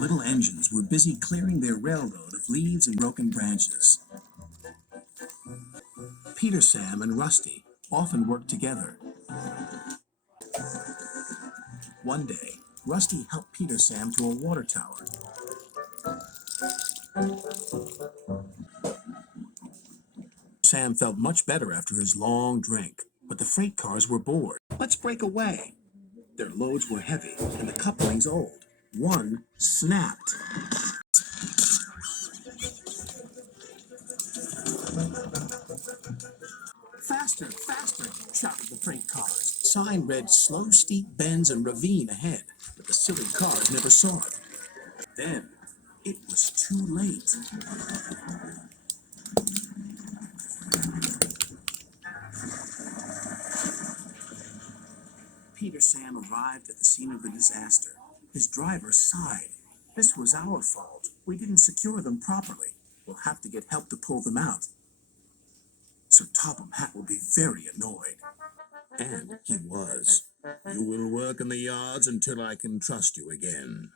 little engines were busy clearing their railroad of leaves and broken branches. Peter, Sam, and Rusty often worked together. One day, Rusty helped Peter Sam to a water tower. Sam felt much better after his long drink, but the freight cars were bored. Let's break away. Their loads were heavy and the couplings old. One snapped. Faster, faster, shouted the freight cars. Sign read slow, steep bends and ravine ahead, but the silly cars never saw it. Then, it was too late. Peter Sam arrived at the scene of the disaster. His driver sighed. This was our fault. We didn't secure them properly. We'll have to get help to pull them out. So Topham Hatt will be very annoyed. And he was. You will work in the yards until I can trust you again.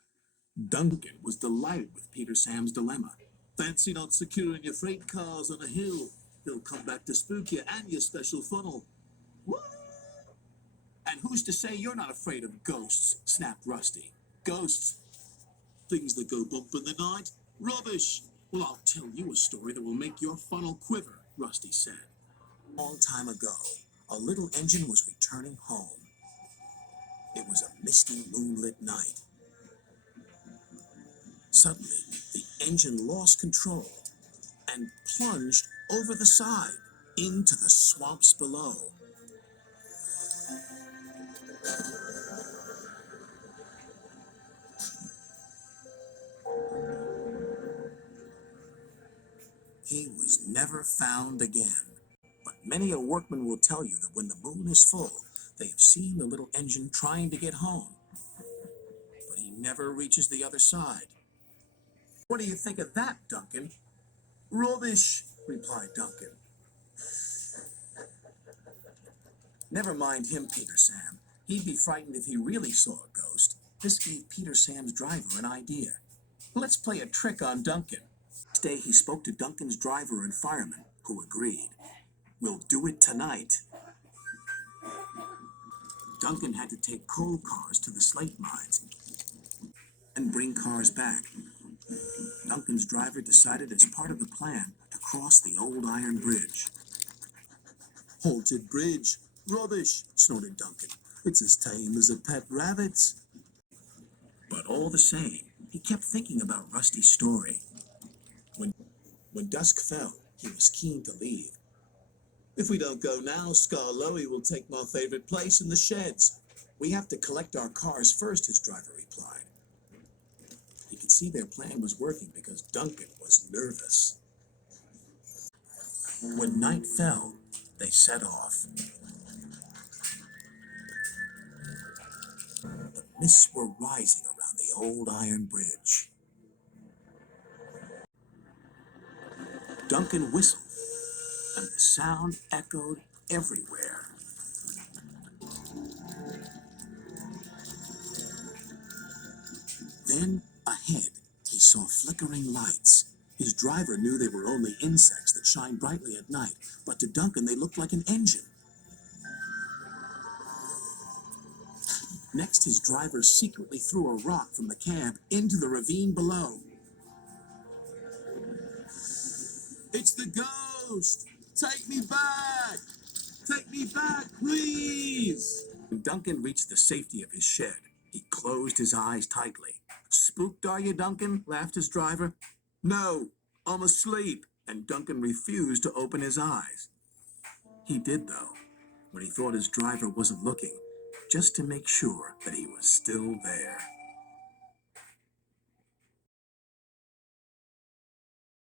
Duncan was delighted with Peter Sam's dilemma. Fancy not securing your freight cars on a hill. He'll come back to spook you and your special funnel. Woo! And who's to say you're not afraid of ghosts? Snapped Rusty. Ghosts? Things that go bump in the night? Rubbish! Well, I'll tell you a story that will make your funnel quiver, Rusty said. A long time ago, a little engine was returning home. It was a misty, moonlit night. Suddenly, the engine lost control and plunged over the side into the swamps below. He was never found again. But many a workman will tell you that when the moon is full, they have seen the little engine trying to get home. But he never reaches the other side. What do you think of that, Duncan? Rubbish, replied Duncan. Never mind him, Peter Sam. He'd be frightened if he really saw a ghost. This gave Peter Sam's driver an idea. Let's play a trick on Duncan. Next day he spoke to Duncan's driver and fireman, who agreed. We'll do it tonight. Duncan had to take coal cars to the slate mines and bring cars back. Duncan's driver decided as part of the plan to cross the old iron bridge. Haunted bridge. Rubbish, snorted Duncan. It's as tame as a pet rabbit's. But all the same, he kept thinking about Rusty's story. When dusk fell, he was keen to leave. If we don't go now, Scarloey will take my favorite place in the sheds. We have to collect our cars first, his driver replied. He could see their plan was working because Duncan was nervous. When night fell, they set off. The mists were rising around the old iron bridge. Duncan whistled, and the sound echoed everywhere. Then, ahead, he saw flickering lights. His driver knew they were only insects that shine brightly at night, but to Duncan they looked like an engine. Next, his driver secretly threw a rock from the cab into the ravine below. It's the ghost! Take me back! Take me back, please! When Duncan reached the safety of his shed, he closed his eyes tightly. Spooked, are you, Duncan? Laughed his driver. No, I'm asleep. And Duncan refused to open his eyes. He did, though, when he thought his driver wasn't looking, just to make sure that he was still there.